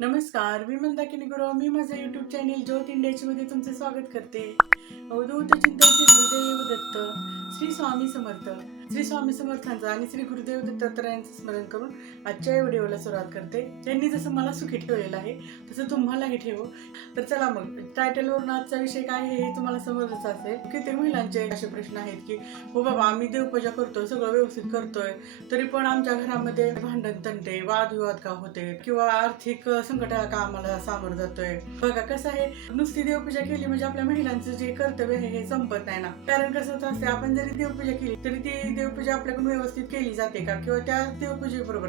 नमस्कार, मी मंदाकिनी गुरव. मी माझं YouTube channel ज्योत इंडियाची मध्ये तुमचे स्वागत करते. अवधूत चिंतन श्री गुरुदेव दत्त, श्री स्वामी समर्थ. श्री स्वामी समर्थांचं आणि श्री गुरुदेव दत्तात्रयांचं स्मरण करून आजच्या या व्हिडिओला सुरुवात करते. त्यांनी जसं मला सुखी ठेवलेलं आहे तसं तुम्हालाही ठेवू. तर चला मग, टायटलवरून आजचा विषय काय आहे हे तुम्हाला समजलंच असेल. कित्येक महिलांचे असे प्रश्न आहेत की हो बाबा, आम्ही देवपूजा करतोय, सगळं व्यवस्थित करतोय, तरी पण आमच्या घरामध्ये भांडण तंटे वादविवाद का होते किंवा आर्थिक संकटाला का आम्हाला सामोरं जातोय. बघा कसं आहे, नुसती देवपूजा केली म्हणजे आपल्या महिलांचं जे कर्तव्य आहे हे संपत नाही ना. कारण कसं होत असते, आपण जरी देवपूजा केली तरी ती देवपूजा आपल्याकडून व्यवस्थित केली जाते का, किंवा त्या देवपूजेबरोबर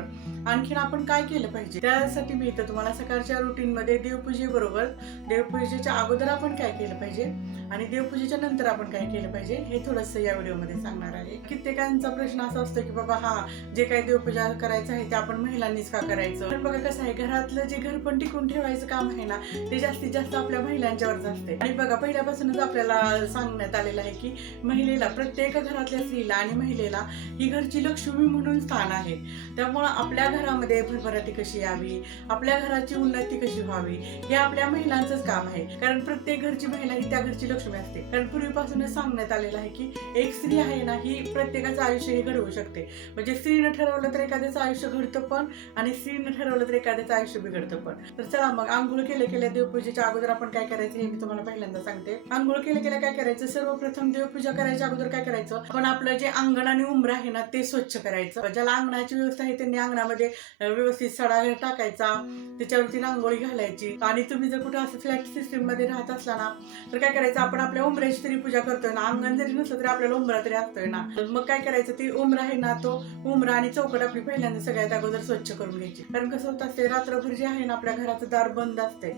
आणखीन आपण काय केलं पाहिजे. त्यासाठी मी इथं तुम्हाला सकाळच्या रुटीन मध्ये देवपूजेबरोबर देवपूजेच्या अगोदर आपण काय केलं पाहिजे आणि देवपूजेच्या नंतर आपण काय केलं पाहिजे हे थोडंसं या व्हिडिओमध्ये सांगणार आहे. कित्येकांचा प्रश्न असा असतो की बाबा जे काही देवपूजा करायचं आहे ते आपण महिलांनीच का करायचं. पण बघा कसं आहे, घरातलं जे घर पण टिकून ठेवायचं काम आहे ना, ते जास्तीत जास्त आपल्या महिलांच्यावरच असते. आणि बघा, पहिल्यापासूनच आपल्याला सांगण्यात आलेलं आहे की महिलेला, प्रत्येक घरातल्या स्त्रीला आणि महिलेला ही घरची लक्ष्मी म्हणून स्थान आहे. त्यामुळं आपल्या घरामध्ये भरभराटी कशी यावी, आपल्या घराची उन्नती कशी व्हावी, हे आपल्या महिलांचंच काम आहे. कारण प्रत्येक घरची महिला ही त्या घरची लक्ष्मी असते. कारण पूर्वीपासूनच सांगण्यात आलेलं आहे की एक स्त्री आहे ना, ही प्रत्येकाचं आयुष्य हे घडवू शकते. म्हणजे स्त्रीनं ठरवलं तर एखाद्याचं आयुष्य घडतं पण, आणि स्त्रीनं ठरवलं तर एखाद्याचं आयुष्य बिघडतं पण. तर चला मग, आंघोळ केल्या देवपूजेच्या अगोदर आपण काय करायचं हे मी तुम्हाला पहिल्यांदा सांगते. आंघोळ केल्या काय करायचं, सर्वप्रथम देवपूजा करायच्या अगोदर काय करायचं, आपण आपलं जे अंगण आणि उंबरा आहे ना ते स्वच्छ करायचं. ज्याला अंगणाची व्यवस्था आहे त्यांनी अंगणामध्ये व्यवस्थित सडा टाकायचा, त्याच्यावरती रांगोळी घालायची. आणि तुम्ही जर कुठं असं फ्लॅट सिस्टम मध्ये राहत असला ना, तर काय करायचं, आपण आपल्या उंबऱ्याची तरी पूजा करतोय ना. अंगण जरी नसलं तरी आपल्याला उंबरा तरी असतोय ना. मग काय करायचं, ती उंबरा आहे ना, तो उंबरा आणि चौकट आपली पहिल्यांदा सगळ्यात अगोदर स्वच्छ करून घ्यायची. कारण कसं होत असते, रात्रभर जे आहे ना आपल्या घराचं दार बंद असते,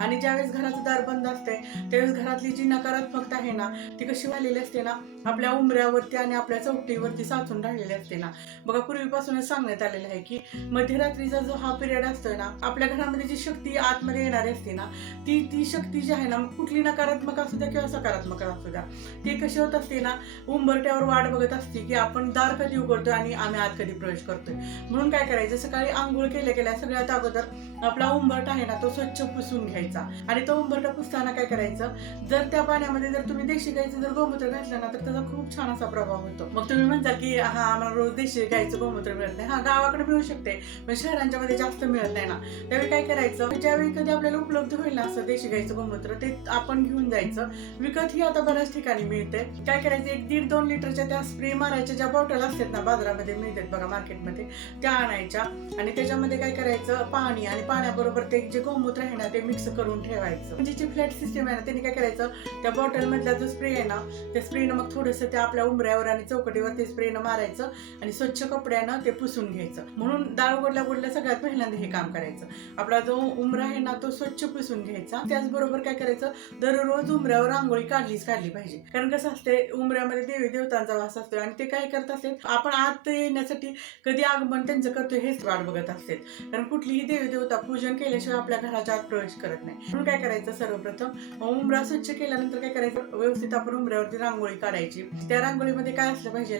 आणि ज्यावेळेस घराचं दार बंद असते त्यावेळेस घरातली जी नकारात्मकता आहे ना ती कशी व्हालेली असते ना, आपल्या उंबऱ्यावरती आणि आपल्या चौकटीवरती साचून राहिलेली असते ना. बघा, पूर्वीपासूनच सांगण्यात आलेलं आहे की मध्यरात्रीचा जो हा पिरियड असतोय ना, आपल्या घरामध्ये जी शक्ती आतमध्ये येणारी असते ना, ती शक्ती जी आहे ना, कुठली नकारात्मक असू द्या किंवा सकारात्मक असू द्या, ते कशी होत असते ना, उंबरट्यावर वाट बघत असते की आपण दार कधी उघडतोय आणि आम्ही आत कधी प्रवेश करतोय. म्हणून काय करायचं, सकाळी आंघोळ केल्या सगळ्यात अगोदर आपला उंबरटा आहे ना तो स्वच्छ पुसून घ्यायचा. आणि तो उंबरटा पुसताना काय करायचं, जर त्या पाण्यामध्ये जर तुम्ही देशी गाईचं जर गोमूत्र घातलं ना तर त्याचा खूप छान असा प्रभाव होतो. मग तुम्ही म्हणता की आम्हाला रोज देशी गाईचं गोमूत्र मिळत नाही. गावाकडे मिळू शकते पण शहरांच्या मध्ये जास्त मिळत नाही ना. त्यावेळी काय करायचं, ज्यावेळी कधी आपल्याला उपलब्ध होईल ना असं देशी गाईचं गोमूत्र, ते आपण घेऊन जायचं. विकत ही आता बऱ्याच ठिकाणी मिळते. काय करायचं, 1-1.5-2 लिटरच्या त्या स्प्रे मारायच्या ज्या बॉटल असतात ना, बाजारामध्ये मिळतात बघा मार्केटमध्ये, त्या आणायच्या. आणि त्याच्यामध्ये काय करायचं, पाणी आणि पाण्याबरोबर ते जे गोमूत्र आहे ना ते मिक्स करून ठेवायचं. म्हणजे जी फ्लॅट सिस्टम आहे ना, त्यांनी काय करायचं, त्या बॉटल मधला जो स्प्रे आहे ना, त्या स्प्रेनं मग थोडंसं त्या आपल्या उंबऱ्यावर आणि चौकटीवर ते स्प्रेनं मारायचं आणि स्वच्छ कपड्यानं ते पुसून घ्यायचं. म्हणून दार उघडल्या सगळ्यात पहिल्यांदा हे काम करायचं. आपला जो उंबरा आहे ना तो स्वच्छ पुसून घ्यायचा. त्याचबरोबर काय करायचं, दररोज उंबऱ्यावर रांगोळी काढली पाहिजे. कारण कसं असते, उंबऱ्यामध्ये देवी देवतांचा वास असतो आणि ते काय करत असते, आपण आत येण्यासाठी कधी आगमन त्यांचं करतोय हेच वाट बघत असते. कारण कुठलीही देवी देवता पूजन केल्याशिवाय आपल्या घराच्या आत प्रवेश करत नाही. म्हणून काय करायचं, सर्वप्रथम उंबरा स्वच्छ केल्यानंतर काय करायचं, व्यवस्थित आपण उंबऱ्यावरती रांगोळी काढायची. त्या रांगोळीमध्ये काय असलं पाहिजे,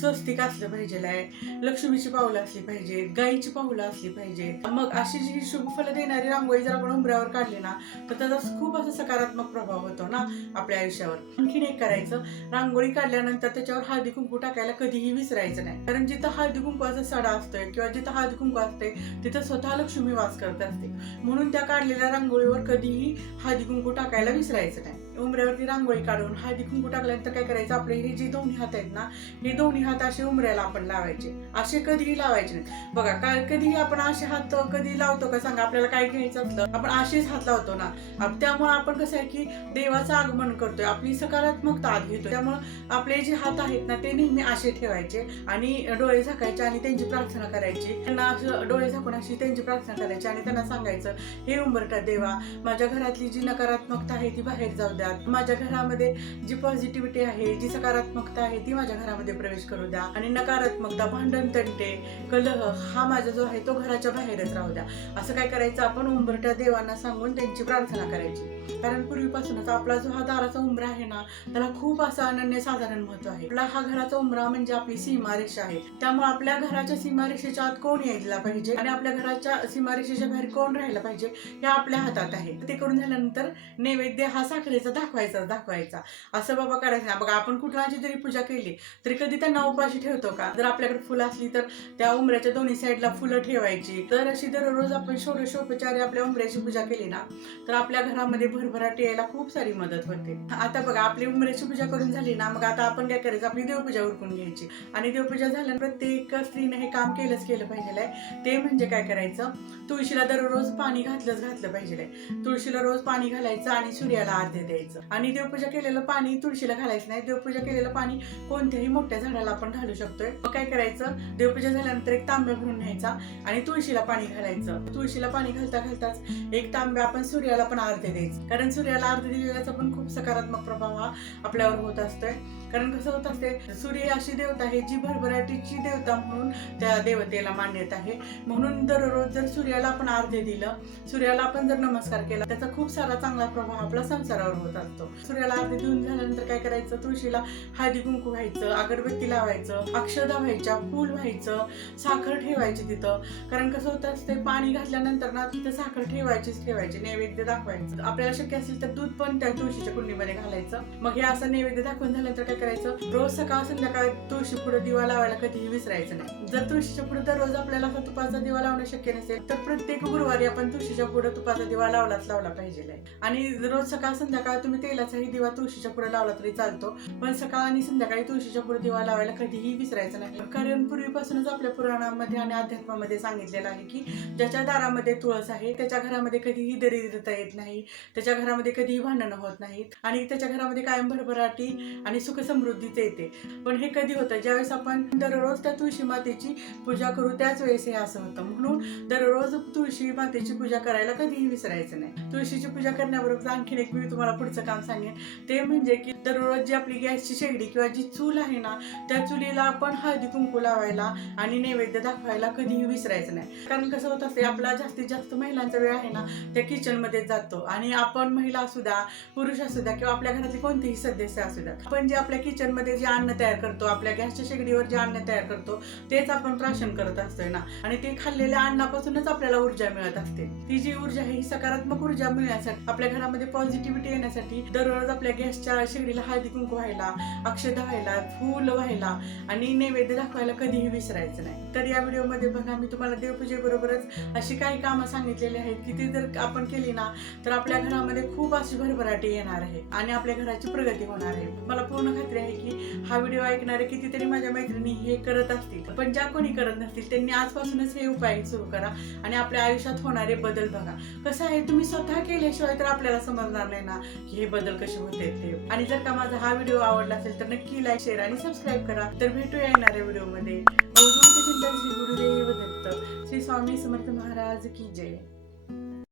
स्वस्तिक असलं पाहिजे, लक्ष्मीची पावलं असली पाहिजे, गाईची पावलं असली पाहिजे. मग अशी जी शुभ फलं देणारी रांगोळी जर आपण उंबऱ्यावर काढली ना तर त्याचा खूप असा सकारात्मक प्रभाव होतो ना आपल्या आयुष्यावर. आणखीन एक करायचं, रांगोळी काढल्यानंतर त्याच्यावर हळदी कुंकू टाकायला कधीही विसरायचं नाही. कारण जिथं हळदी कुंकवाचा सडा असतोय किंवा जिथं हळदी कुंकू असते तिथं स्वतः लक्ष्मी वास करत असते. म्हणून त्या काढलेल्या रांगोळीवर कधीही हळदी कुंकू टाकायला विसरायचं नाही. उंबऱ्यावरती रांगोळी काढून हळदी कुंकू टाकल्यानंतर काय करायचं, आपले हे जे दोन्ही हात आहेत ना, हे दोन्ही हात असे उंबऱ्याला आपण लावायचे. असे कधीही लावायचे नाहीत. बघा, काय कधीही आपण असे हात कधी लावतो का सांगा, आपल्याला काय घ्यायचं असलं आपण असेच हात लावतो ना. त्यामुळे आपण कसं आहे की देवाचं आगमन करतोय, आपली सकारात्मकता आत घेतोय. त्यामुळे आपले जे हात आहेत ना ते नेहमी असे ठेवायचे आणि डोळे झाकायचे आणि त्यांची प्रार्थना करायची. त्यांना असं डोळे झाकून अशी त्यांची प्रार्थना करायची आणि त्यांना सांगायचं, हे उंबरटा देवा, माझ्या घरातली जी नकारात्मकता आहे ती बाहेर जाऊ द्या. द्या. माझ्या घरामध्ये जी पॉझिटिव्हिटी आहे, जी सकारात्मकता आहे ती माझ्या घरामध्ये प्रवेश करू द्या. आणि नकारात्मकता, भांडण, तंटे, कलह हा माझा जो आहे तो घराच्या बाहेरच राहू द्या. असं काय करायचं, आपण उंबरठ्या देवांना सांगून त्यांची प्रार्थना करायची. कारण पूर्वीपासूनच आपला जो हा दाराचा उंबरा आहे ना, त्याला खूप असं अनन्यसाधारण महत्व आहे. आपला हा घराचा उंबरा म्हणजे आपली सीमारेषा आहे. त्यामुळे आपल्या घराच्या सीमारेषेच्या आत कोण यायला पाहिजे आणि आपल्या घराच्या सीमारेषेच्या बाहेर कोण राहायला पाहिजे हे आपल्या हातात आहे. ते करून झाल्यानंतर नैवेद्य हा साखरेचा दाखवायचा असं बाबा करायचं ना. बघा, आपण कुठलाची जरी पूजा केली तरी कधी त्यांना उपाशी ठेवतो का? जर आपल्याकडे फुलं असली तर त्या उंबऱ्याच्या दोन्ही साईडला फुलं ठेवायची. तर अशी दररोज आपण षोडशोपचारे आपल्या उंबऱ्याची पूजा केली ना तर आपल्या घरामध्ये भरभराट यायला खूप सारी मदत होते. आता बघा, आपली उंबऱ्याची पूजा करून झाली ना, मग आता आपण काय करायचं, आपली देवपूजा उरकून घ्यायची. आणि देवपूजा झाल्यानंतर प्रत्येक स्त्रीने हे काम केलंच पाहिजे. ते म्हणजे काय करायचं, तुळशीला दररोज पाणी घातलं पाहिजे. तुळशीला रोज पाणी घालायचं आणि सूर्याला अर्घ्य द्यायचं. आणि देवपूजा केलेलं पाणी तुळशीला घालायचं नाही. देवपूजा केलेलं पाणी कोणत्याही मोठ्या झाडाला आपण घालू शकतोय. मग काय करायचं, देवपूजा झाल्यानंतर एक तांब्या भरून न्यायचा आणि तुळशीला पाणी घालायचं. तुळशीला पाणी घालताच एक तांब्या आपण सूर्याला पण अर्घ्य द्यायचं. कारण सूर्याला अर्घ्य दिलेल्याचा पण खूप सकारात्मक प्रभाव हा आपल्यावर होत असतोय. कारण कसं होत असते, सूर्य अशी देवता आहे जी भरभराटीची देवता म्हणून त्या देवतेला मान्यता आहे. म्हणून दररोज जर सूर्याला आपण अर्घ्य दिलं, सूर्याला आपण जर नमस्कार केला, त्याचा खूप सारा चांगला प्रभाव आपल्या संसारावर होत असतो. सूर्याला अर्घ्य देऊन झाल्यानंतर काय करायचं, तुळशीला हळदी कुंकू व्हायचं, अगरबत्ती लावायचं, अक्षदा व्हायच्या, फूल व्हायचं, साखर ठेवायची तिथं. कारण कसं होत असते, पाणी घातल्यानंतर ना तिथं साखर ठेवायची, नैवेद्य दाखवायचं. आपल्याला शक्य असेल तर दूध पण त्या तुळशीच्या कुंडीमध्ये घालायचं. मग हे असं नैवेद्य दाखवून झाल्यानंतर काय करायचं, रोज सकाळ संध्याकाळ तुळशी पुढे दिवा लावायला कधीही विसरायचं नाही. जर तुळशीच्या पुढे दररोज आपल्याला तुपाचा दिवा लावणं शक्य नसेल तर प्रत्येक गुरुवारी आपण तुळशीच्या पुढे तुपाचा दिवा लावला पाहिजे. आणि रोज सकाळ संध्याकाळ तुम्ही तेलाचाही दिवा तुळशीच्या पुढे लावला तरी चालतो, पण सकाळ आणि संध्याकाळी तुळशीच्या पुढे दिवा लावायला कधीही विसरायचं नाही. कारण पूर्वीपासूनच आपल्या पुराणामध्ये आणि अध्यात्मामध्ये सांगितलेलं आहे की ज्याच्या दारामध्ये तुळस आहे त्याच्या घरामध्ये कधीही दरिद्रता येत नाही, त्याच्या घरामध्ये कधीही भांडणं होत नाहीत आणि त्याच्या घरामध्ये कायम भरभराटी आणि सुख समृद्धीच येते. पण हे कधी होतं, ज्यावेळेस आपण दररोज त्या तुळशी मातेची पूजा करू त्याच वेळेस हे असं होतं. म्हणून दररोज तुळशी मातेची पूजा करायला कधीही विसरायचं नाही. तुळशीची पूजा करण्याबरोबर आणखीन एक मी तुम्हाला पुढचं काम सांगेन, ते म्हणजे की दररोज जी आपली गॅसची शेगडी किंवा जी चूल आहे ना, त्या चुलीला आपण हळदी कुंकू लावायला आणि नैवेद्य दाखवायला कधीही विसरायचं नाही. कारण कसं होत असते, आपला जास्तीत जास्त महिलांचा वेळ आहे ना त्या किचन मध्ये जातो. आणि आपण महिला असू द्या, पुरुष असू द्या किंवा आपल्या घरातले कोणतेही सदस्य असू द्या, आपण जे आपल्या किचन मध्ये जे अन्न तयार करतो, आपल्या गॅसच्या शेगडीवर जे अन्न तयार करतो तेच आपण प्राशन करत असतोय ना. आणि ते खाल्लेल्या अन्नापासूनच आपल्याला ऊर्जा मिळत असते. ती जी ऊर्जा आहे ही सकारात्मक ऊर्जा मिळण्यासाठी, आपल्या घरामध्ये पॉझिटिव्हिटी येण्यासाठी दररोज आपल्या गॅसच्या शेगडीला हळदी कुंकू व्हायला, अक्षता व्हायला, फूल व्हायला आणि नैवेद्य दाखवायला कधीही विसरायचं नाही. तर या व्हिडिओमध्ये बघा, मी तुम्हाला देवपूजेबरोबरच अशी काही कामं सांगितलेली आहेत की ती जर आपण केली ना तर आपल्या घरामध्ये खूप अशी भरभराटी येणार आहे आणि आपल्या घराची प्रगती होणार आहे. मला पूर्ण खात्री आहे की हा व्हिडिओ ऐकणारे कितीतरी माझ्या मैत्रिणी हे करत असतील, पण ज्या कोणी करत नसतील त्यांनी आजपासूनच हे उपाय सुरू करा आणि आपल्या आयुष्यात होणारे बदल बघा. कसं आहे, तुम्ही स्वतः केल्याशिवाय तर आपल्याला समजणार नाही ना की हे बदल कसे होते ते. आणि जर का माझा हा व्हिडिओ आवडला असेल तर नक्की लाईक, शेअर आणि सबस्क्राईब करा. तर भेटूया येणाऱ्या व्हिडिओमध्ये. अवधूत चिंतन श्री गुरुदेव दत्त. श्री स्वामी समर्थ महाराज की जय.